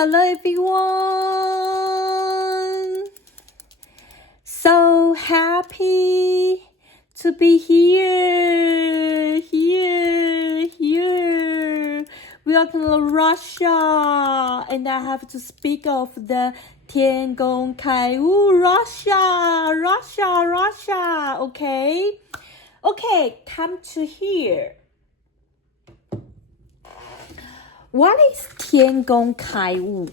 hello everyone. So happy to be here. Welcome to Russia. And I have to speak of the 天工开物 Russia. Okay? Okay, come to here. What is 天工开物?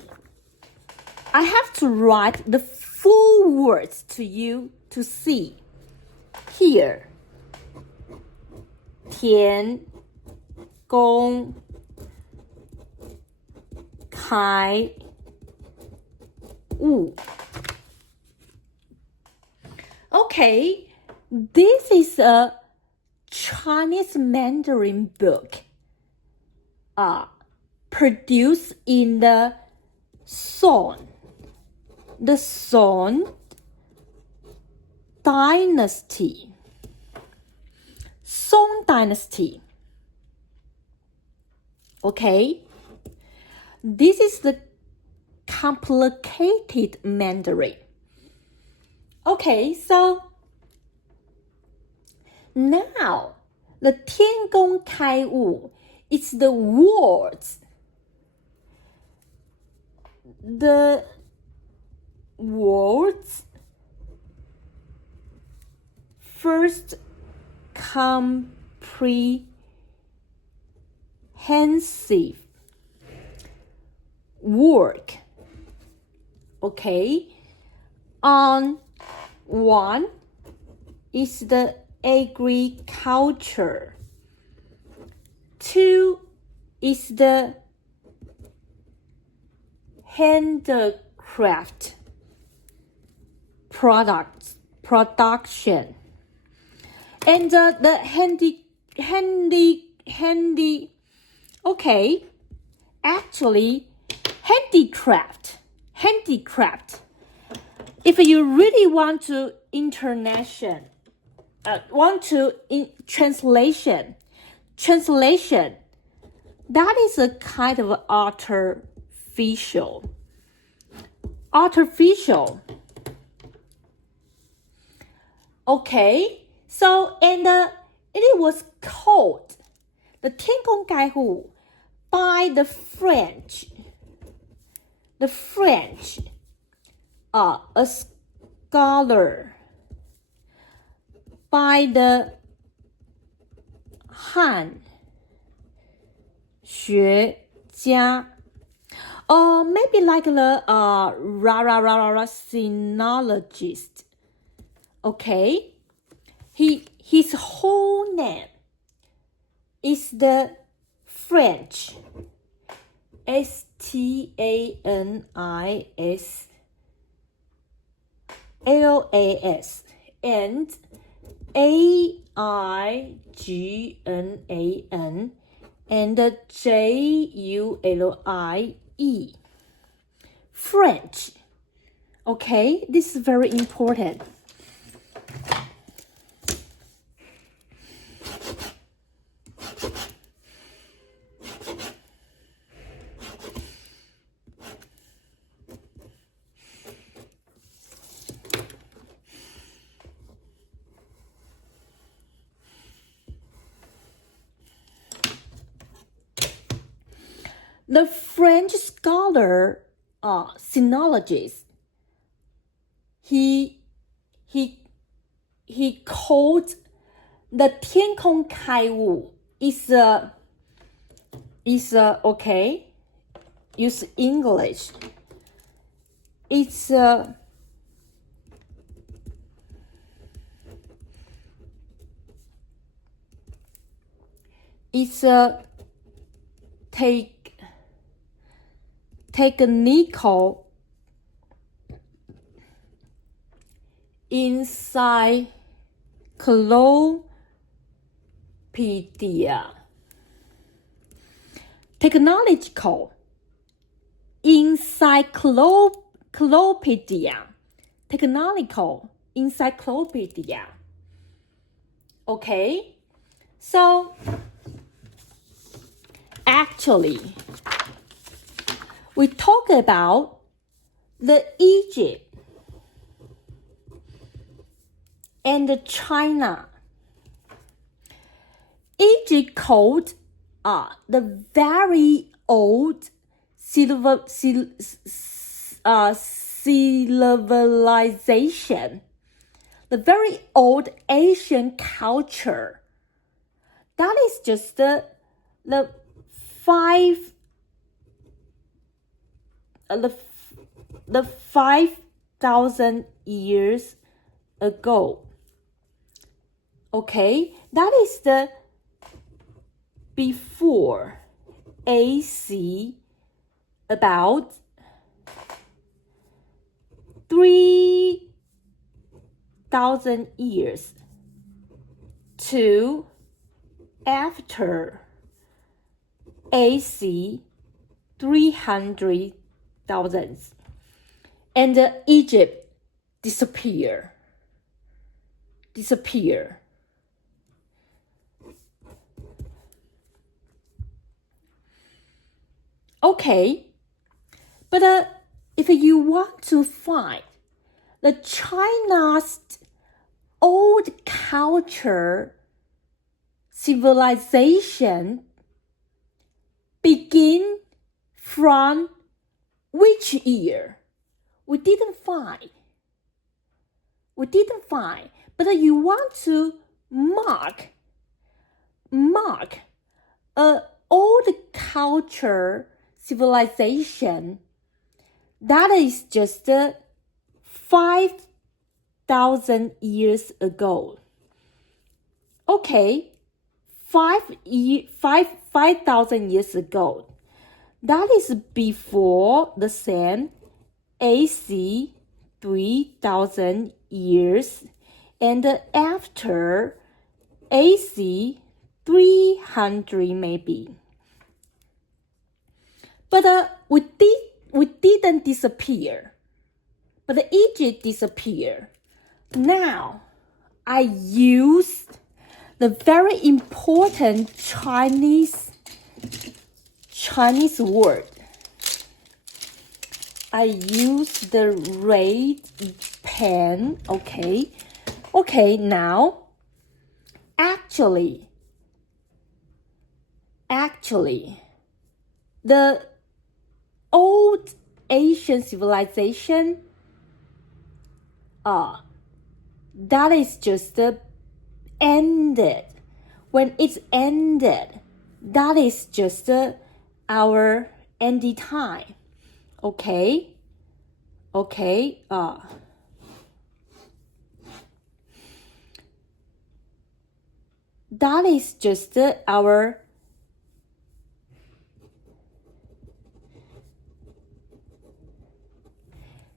I have to write the full words to you to see. Here. 天工开物. Okay, this is a Chinese Mandarin book. Produced in the Song Dynasty. Song Dynasty. Okay. This is the complicated Mandarin. Okay, so now the 天工开物is the words. The words first comprehensive work. Okay. On one is the agriculture. Two is the handicraft production. And the okay, actually handicraft. If you really want to translation, that is a kind of artificial. Okay, so and it was called the 天工开物 by the French. A scholar by the Han 学家. Or maybe like the sinologist. Okay, his whole name is the French Stanislas and Aignan and Julie. French. Okay, this is very important. The French scholar, sinologist, he called the 天工开物 is okay. Use English. It's technical encyclopedia. Technological encyclopedia. Technical encyclopedia. Okay, so actually we talk about the Egypt and the China. Egypt called the very old civilization, the very old Asian culture. That is just the 5,000 years ago. Okay, that is the before AC, about 3,000 years to after AC 300,000, and Egypt disappear. Okay, but if you want to find the China's old culture civilization begin from which year? We didn't find. But you want to mark a old culture civilization that is just 5,000 years ago. Okay, 5,000 years ago. That is before the same AC 3,000 years, and after AC 300 maybe. But we didn't disappear. But Egypt disappeared. Now, I used the very important Chinese word. I use the red pen. Okay, now, actually, the old Asian civilization, that is just ended. When it's ended, that is just our ending time. Okay, that is just our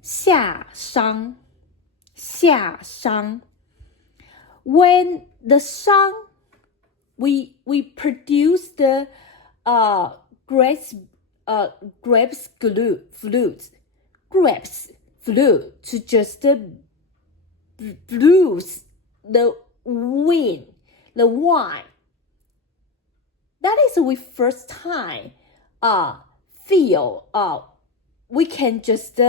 下商. When the sun, we produce the grapes flute to just bruise the wind, the wine. That is we first time feel we can just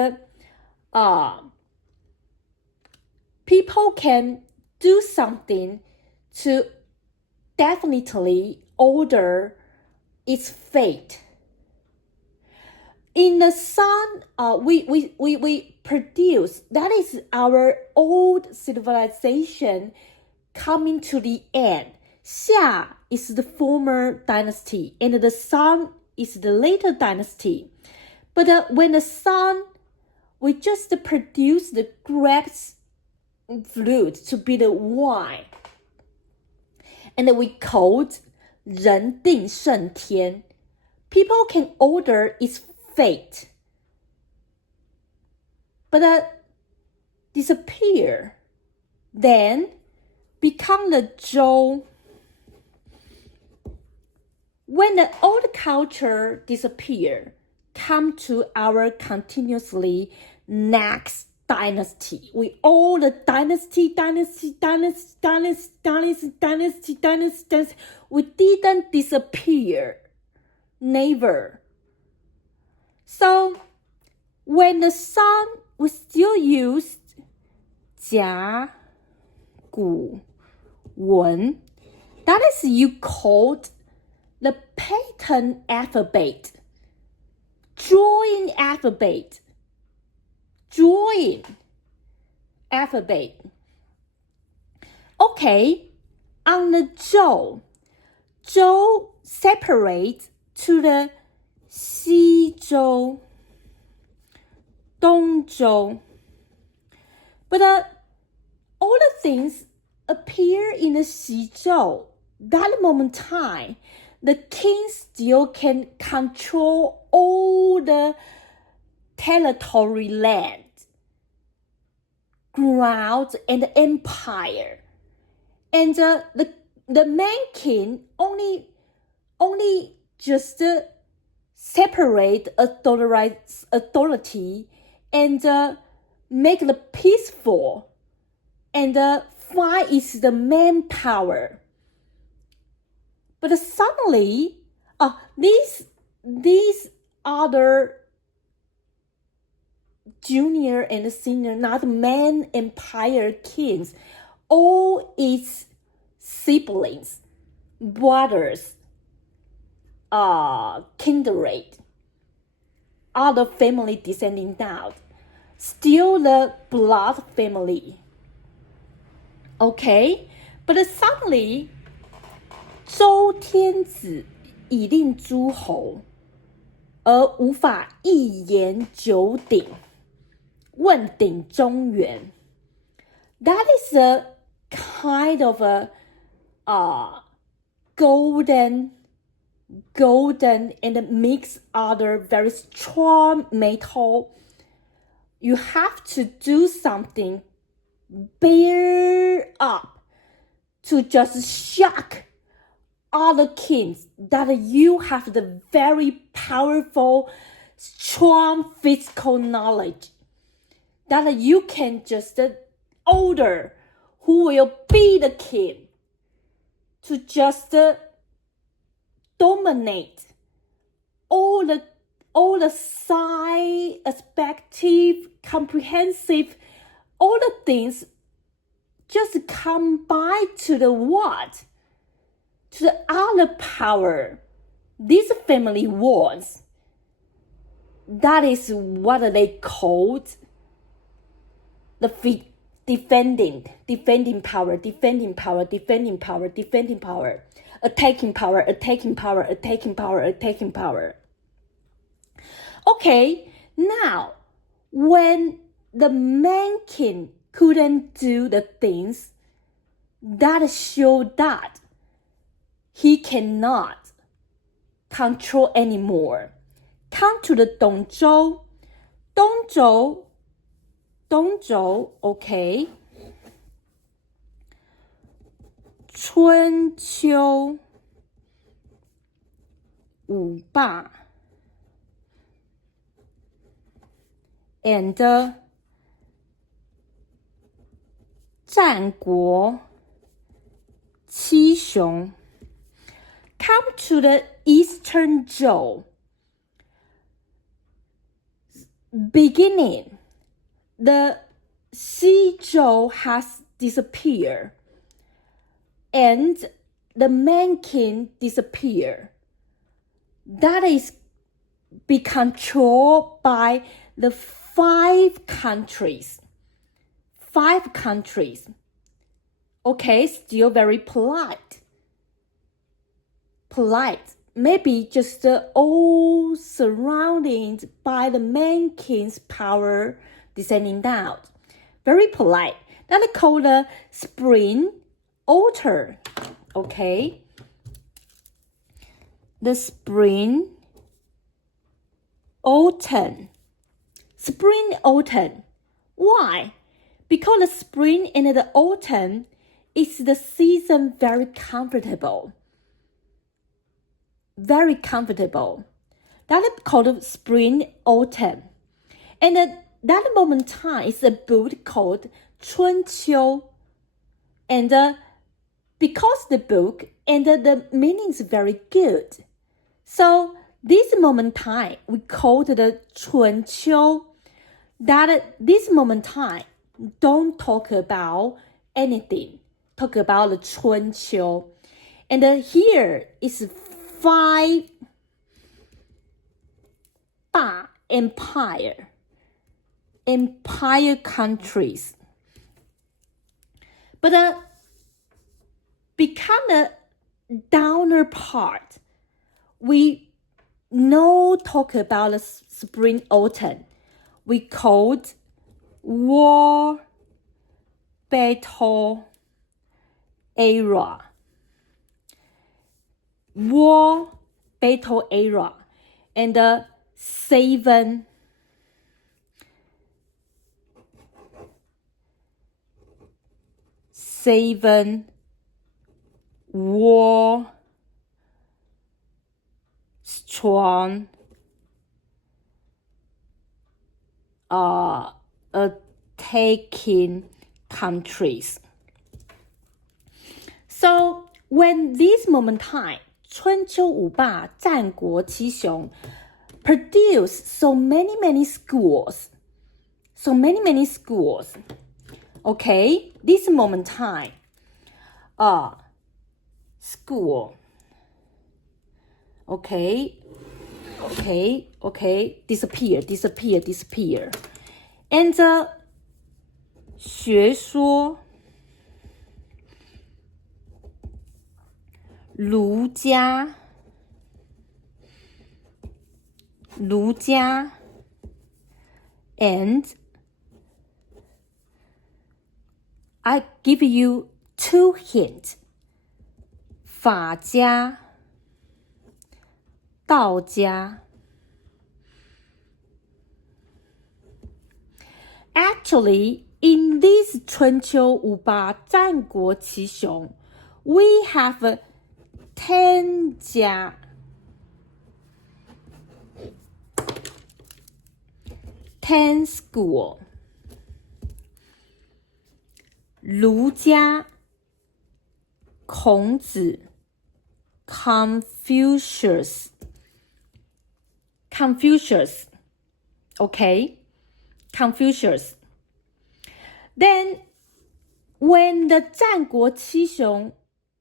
people can do something to definitely order its fate. In the sun, we produce, that is our old civilization coming to the end. Xia is the former dynasty, and the Sun is the later dynasty. But when the Sun, we just produce the grapes flute to be the wine, and we called 人定胜天. People can order its fate, but disappear, then become the Zhou. When the old culture disappear, come to our continuously next dynasty. We all the dynasty. We didn't disappear. Never. So when the song was still used 甲骨文, that is you called the pattern alphabet, drawing alphabet. Okay, on the 周 separates to the 西周, 东周. But all the things appear in the 西周. That moment time, the king still can control all the territory, land, ground, and empire. And the main king only just separate authority and make the peaceful, and fight is the power. But suddenly, these other junior and senior, not main empire kings, all its siblings, brothers, kindred, other family descending down, still the blood family. Okay, but suddenly, 周天子以令诸侯，而无法一言九鼎，问鼎中原。That is a kind of a golden and mix other very strong metal. You have to do something, bear up to just shock other kings that you have the very powerful, strong physical knowledge, that you can just order who will be the king to just dominate all the side, perspective, comprehensive, all the things just combine to the what? To the other power this family wants. That is what they called the defending power, attacking power. Okay, now when the main king couldn't do the things that show that he cannot control anymore, come to the 东周, okay. 春秋五霸 and 战国七雄 come to the Eastern Zhou. Beginning, the Xizhou has disappeared, and the main king disappeared. That is be controlled by the five countries. Okay, still very polite. Maybe just all surrounded by the main king's power descending down. Very polite. That is called the spring altar. Okay. The spring autumn. Why? Because the spring and the autumn is the season very comfortable. That is called spring autumn. And that moment time is a book called 春秋. And because the book and the meaning is very good, so This moment time we called the 春秋. That this moment time don't talk about anything. Talk about the 春秋. And here is 5 大 empire countries. But become the downer part, we no talk about the spring autumn. We called war battle era. War battle era. And 7 war strong attacking countries. So when this moment time, 春秋五霸战国七雄 produce so many schools. Okay, this moment time, school. Okay, disappear. And 学说儒家 and I give you 2 hints. 法家道家. Actually, in this 春秋五霸战国七雄, we have 10 家. 10 school. 儒家孔子 Confucius. Okay, Confucius. Then when the 战国七雄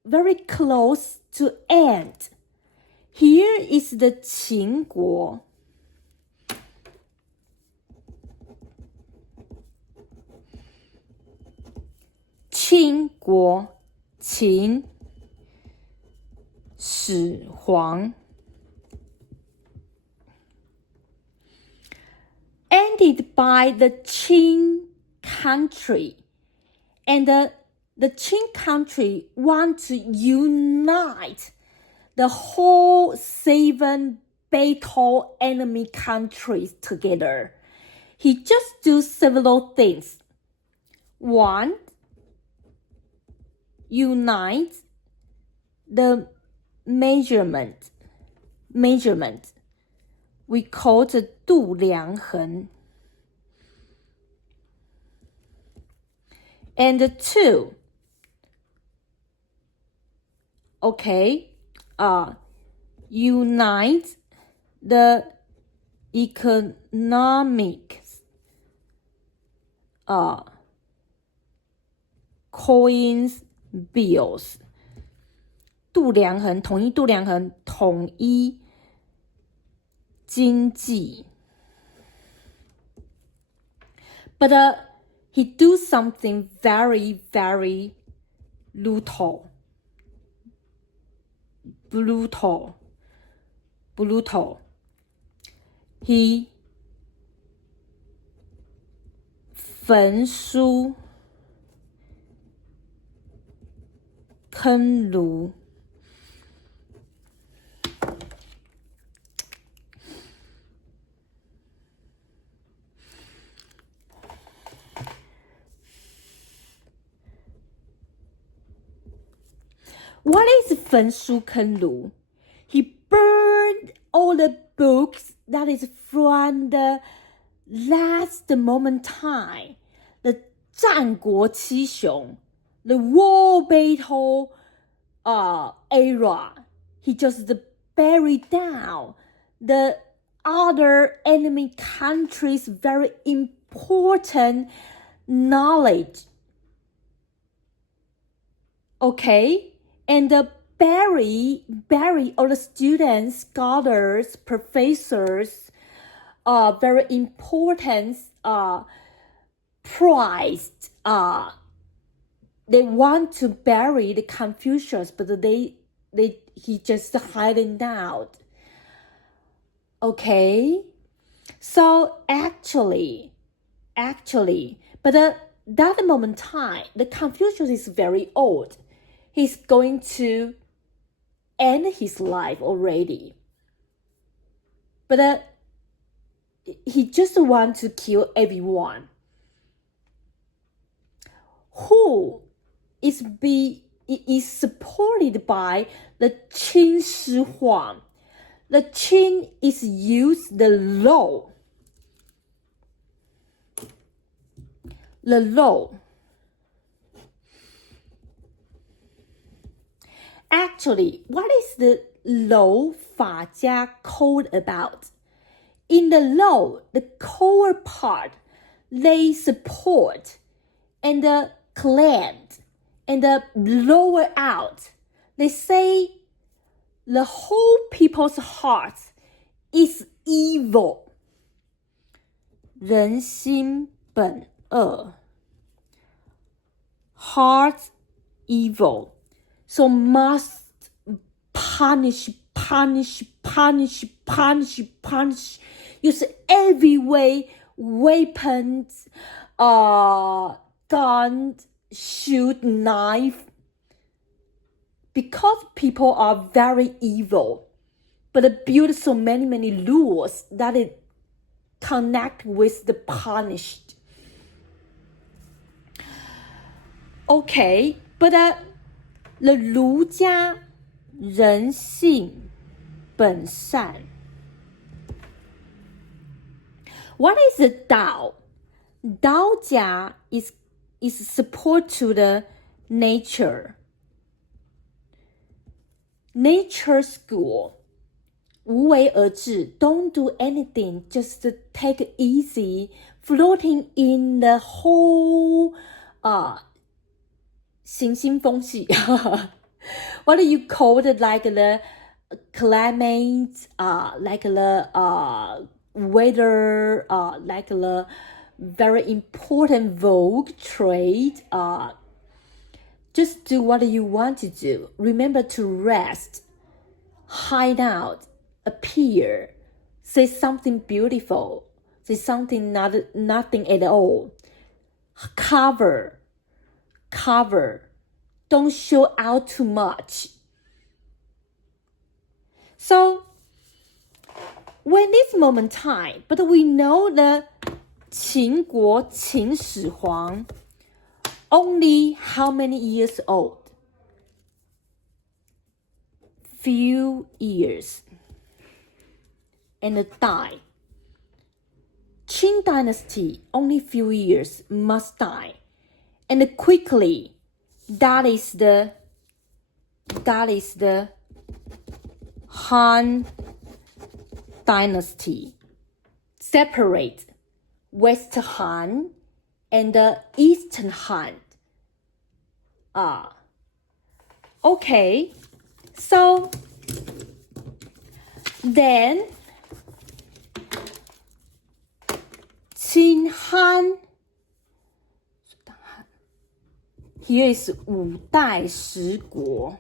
very close to end, here is the 秦国. Qin 国 Qin 始皇 ended by the Qin country, and the Qin country want to unite the whole 7 battle enemy countries together. He just do several things. 1, unite the measurement. We call it 度量衡. And 2, okay, unite the economics, coins, bills. 度量衡，统一度量衡，统一经济。But he do something very brutal. He 焚书坑儒。What is 焚书坑儒? He burned all the books that is from the last moment time, the 战国七雄, the war battle era. He just buried down the other enemy countries very important knowledge. Okay, and bury all the students, scholars, professors, very important, prized. They want to bury the Confucius, but he just hiding out. Okay, so actually, but that moment time, the Confucius is very old. He's going to end his life already. But he just wants to kill everyone. Who is supported by the Qin Shi Huang. The Qin is used the law. The law. Actually, what is the law 法家 code about? In the law, the core part, they support and claim and lower out. They say the whole people's heart is evil. 人心本恶 Heart evil. So must punish. Use every way, weapons, guns, shoot, knife. Because people are very evil, but build so many rules that it connect with the punished. Okay, but the 儒家人性本善. What is the Dao? 道家 is support to the nature. Nature school. 无为而治. Don't do anything. Just take it easy. Floating in the whole 行星风系. What do you call it? Like the climate, like the weather, like the very important vogue trade. Just do what you want to do. Remember to rest, hide out, appear, say something beautiful, say something nothing at all. Cover. Don't show out too much. So, when this moment time, but we know the 秦国秦始皇 only how many years old? Few years. And die. Qing Dynasty, only few years, must die. And quickly, that is the Han Dynasty. Separate West Han and the Eastern Han. Okay. So then Qin Han. Here is 五代十国.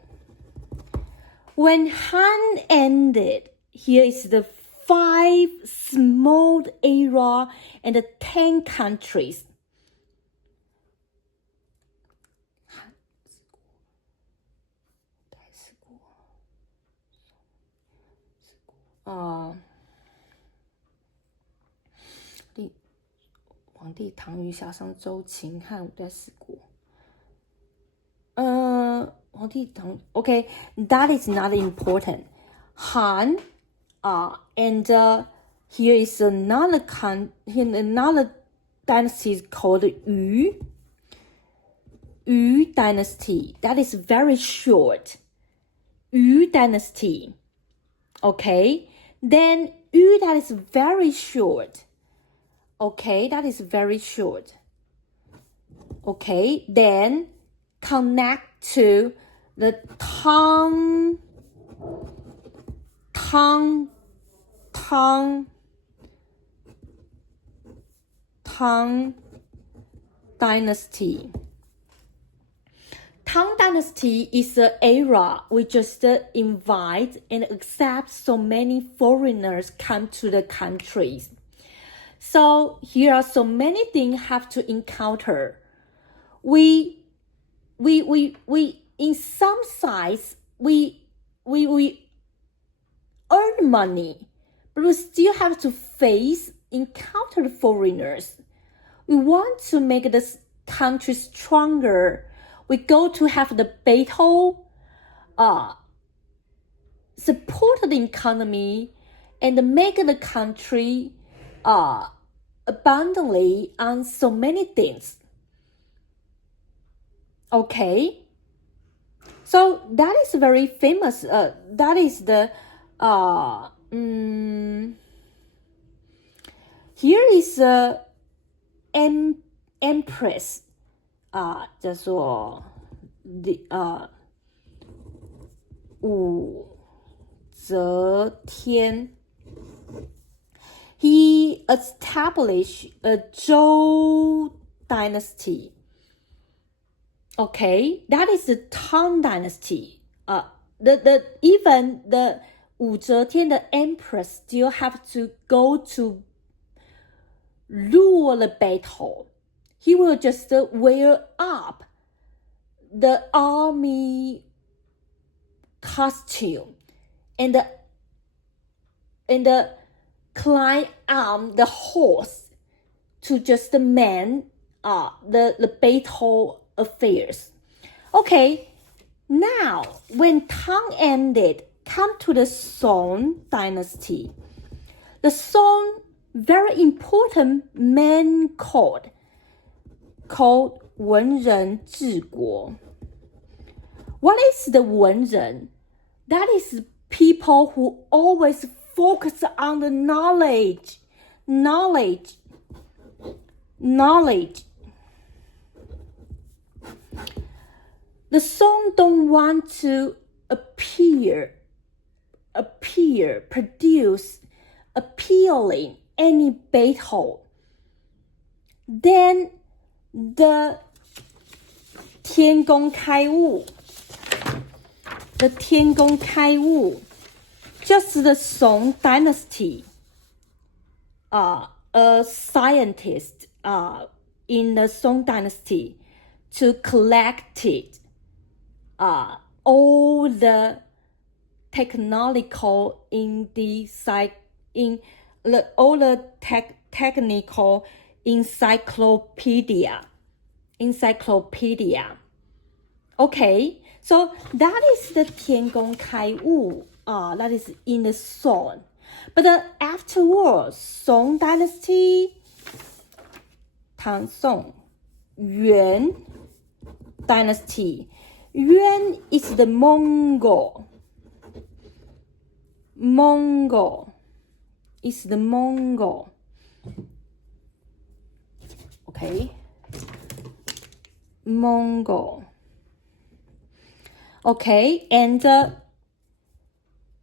When Han ended, here is the 5 small era and the 10 countries. Uh, 皇帝唐虞夏商周秦汉五代十国. Okay, that is not important. Han, and here is another dynasty called Yu Dynasty. That is very short. Yu Dynasty. Okay, Then yu, that is very short. Okay, that is very short. Okay, then connect to the Tang Dynasty. Tang Dynasty is an era we just invite and accept so many foreigners come to the countries. So here are so many things have to encounter. We in some size we earn money, but we still have to encounter the foreigners. We want to make this country stronger. We go to have the battle, support the economy, and make the country abundantly on so many things. Okay, so that is very famous. That is the here is a empress 叫做武则天 He established a Zhou dynasty. Okay, that is the Tang dynasty. Even the 武则天 the empress still have to go to rule the battle. He will just wear up the army costume and climb on the horse to just man the battle affairs. Okay, now when Tang ended, come to the Song Dynasty. The Song, very important man called 文人治国. What is the 文人? That is people who always focus on the knowledge. The Song don't want to produce appealing any battle. Then the 天工开物 just the Song Dynasty, a scientist in the Song Dynasty to collect it, all the technical technical encyclopedia. Okay, so that is the 天工开物, that is in the Song. But afterwards, Song Dynasty, 唐宋 Yuan Dynasty. Yuan is the Mongol. Okay. Mongol. Okay, and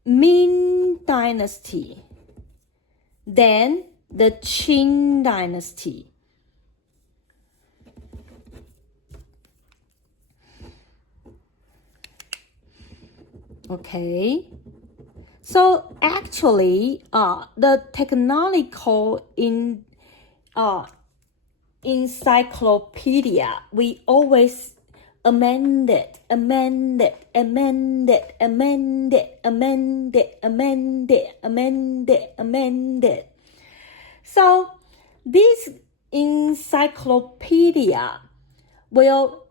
Ming Dynasty. Then the Qing Dynasty. Okay, so actually, the technical encyclopedia, we always amend it. So this encyclopedia will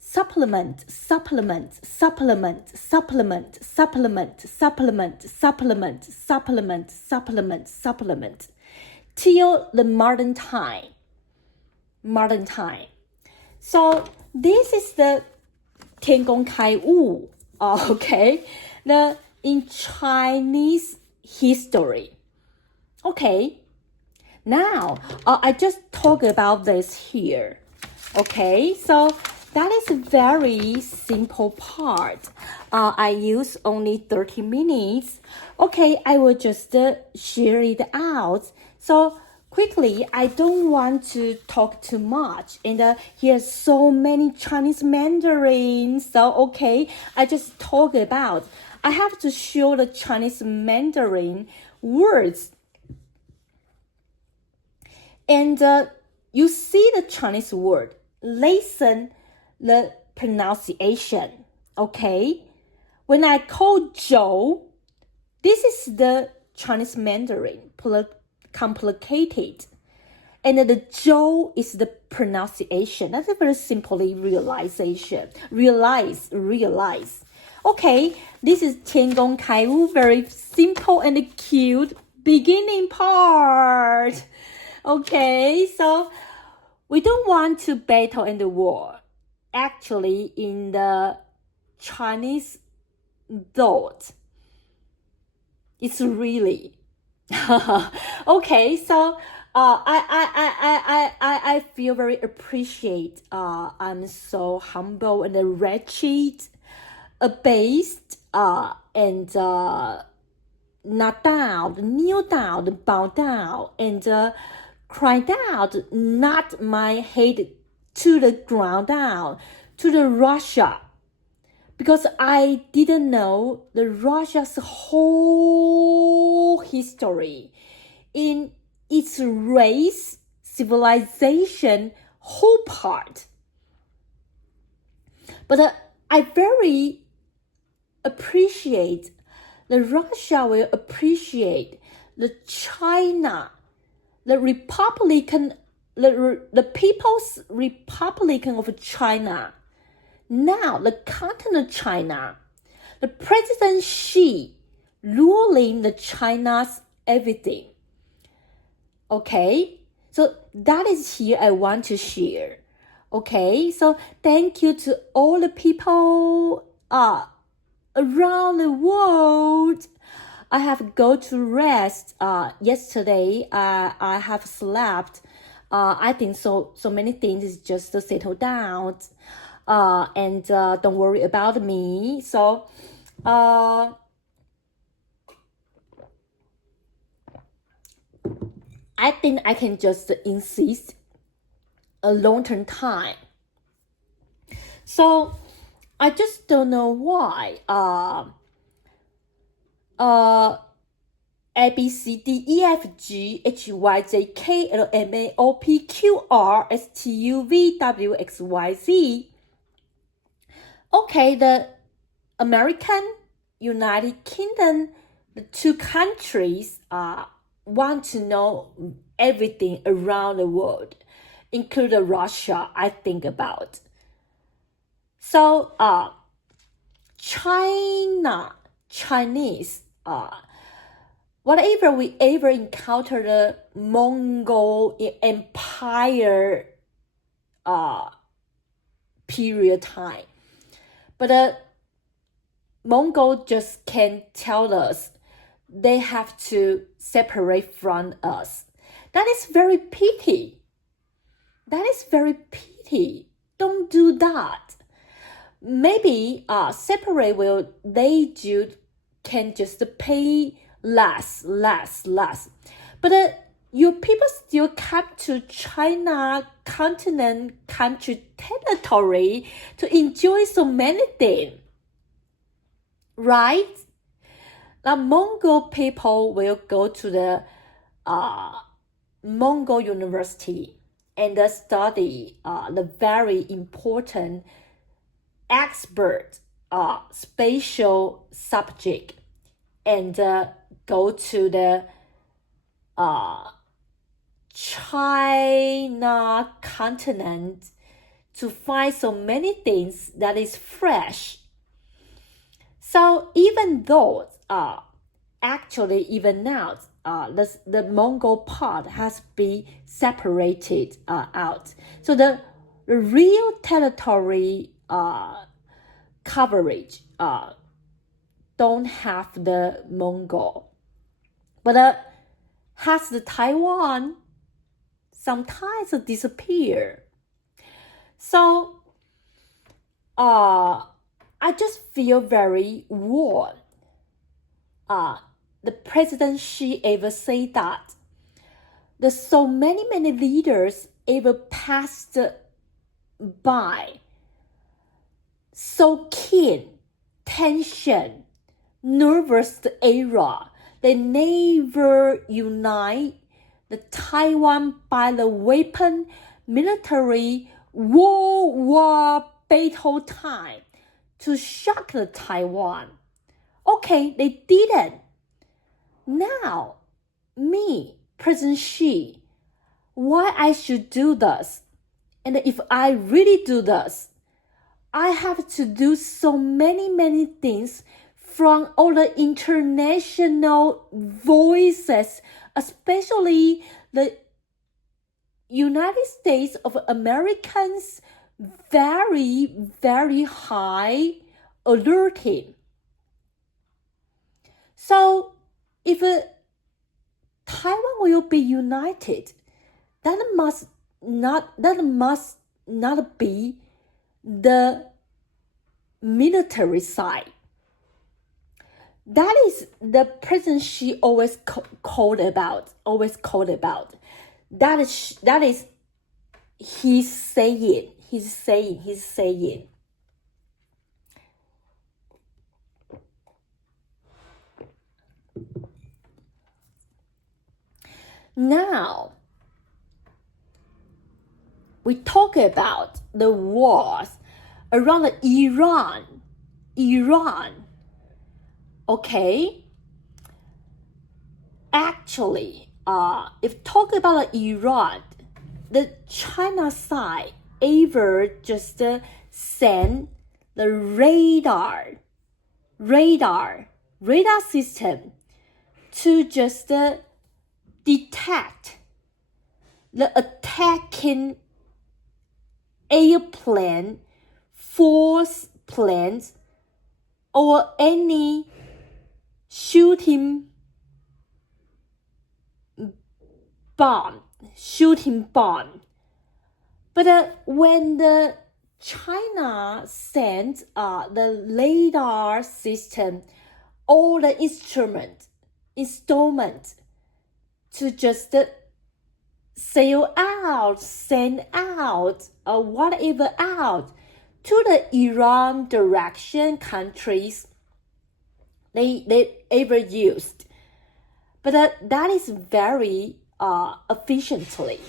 supplement till the modern time. So this is the 天工开物. Okay, in Chinese history. Okay, now I just talk about this here. Okay, so that is a very simple part. I use only 30 minutes. Okay, I will just share it out. So quickly, I don't want to talk too much. And here's so many Chinese Mandarins. So okay, I just talk about. I have to show the Chinese Mandarin words. And you see the Chinese word. Listen the pronunciation. Okay? When I call Joe, this is the Chinese Mandarin, complicated. And the Joe is the pronunciation. That's a very simply realization. Realize. Okay, this is 天工开物, very simple and cute beginning part. Okay, so we don't want to battle in the war. Actually, in the Chinese thought, it's really okay. So I feel very appreciate. I'm so humble and wretched, abased, and not down, kneel down, bow down, and cried out, not my head to the ground down, to the Russia. Because I didn't know the Russia's whole history in its race, civilization, whole part. But I very appreciate the Russia will appreciate the China, the People's Republican of China. Now, the continent China, the President Xi ruling the China's everything. Okay, so that is here I want to share. Okay, so thank you to all the people around the world. I have go to rest. Yesterday, I have slept. I think so many things is just to settle down. And don't worry about me. So, I think I can just insist a long-term time. So, I just don't know why. A B C D E F G H Y J K L M N O P Q R S T U V W X Y Z. Okay, the American, United Kingdom, the two countries want to know everything around the world, including Russia, I think about. So, Chinese, whatever we ever encounter the Mongol Empire period time. But Mongol just can't tell us they have to separate from us. That is very pity. Don't do that. Maybe separate will they do can just pay less. But your people still come to China continent country territory to enjoy so many things, right? The Mongol people will go to the Mongol university and study the very important expert spatial subject and go to the China continent to find so many things that is fresh. So even though actually even now the Mongol part has been separated out. So the real territory coverage don't have the Mongol. but has the Taiwan sometimes disappear. So I just feel very warm. The President Xi ever say that there's so many leaders ever passed by, so keen, tension, nervous era. They never unite the Taiwan by the weapon, military, war battle time to shock the Taiwan. Okay, they didn't. Now, me, President Xi, why I should do this? And if I really do this, I have to do so many things from all the international voices, especially the United States of Americans, very high alerting. So if Taiwan will be united, that must not be the military side. That is the President Xi always called about. That is he's saying. Now, we talk about the wars around Iran. Okay? Actually, if talk about Iran, the China side ever just send the radar system to just detect the attacking airplane, force planes, or any shooting bomb. But when the China sends the radar system, all the installment to just send out whatever out to the Iran direction countries they ever used. But that is very efficiently.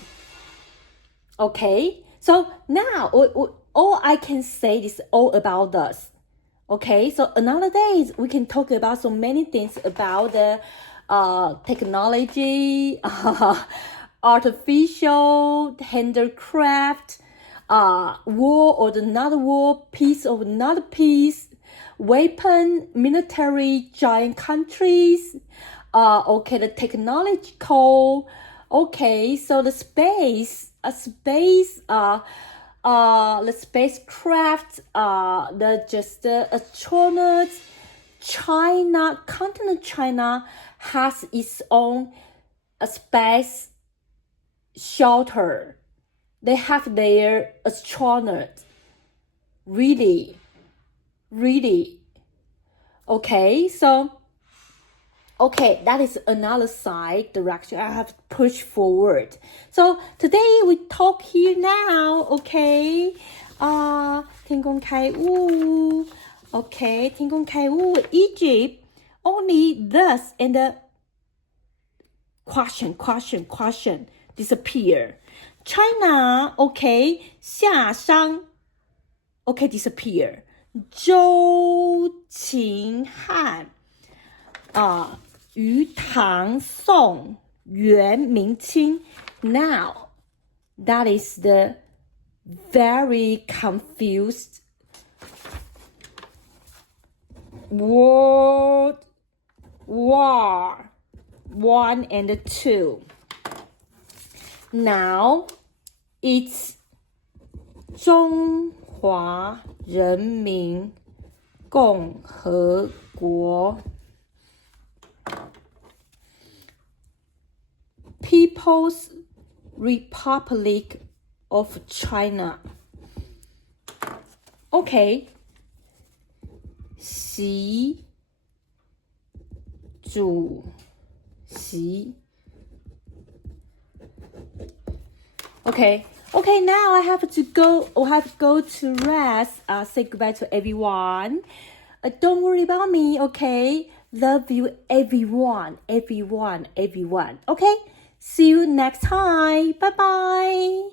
Okay, so now all I can say is all about this. Okay, so another day we can talk about so many things about the technology, artificial handicraft, war or another war, piece of another piece, weapon, military, giant countries, okay, the technological, okay, so the space, the spacecraft, the astronauts. Continent China has its own space shuttle. They have their astronauts. Really. Okay, so, okay, that is another side direction I have to push forward. So today we talk here now, okay? 天工开物. Okay, 天工开物, Egypt, only this and the question, disappear. China, okay, 夏商, okay, disappear. 周秦汉, 于唐宋元明清. Now, that is the very confused World War I and II. Now, it's 中华人民共和国 People's Republic of China. Okay. 习主席 Okay, now I have to go to rest. Say goodbye to everyone. Don't worry about me, okay? Love you everyone. Okay? See you next time. Bye-bye.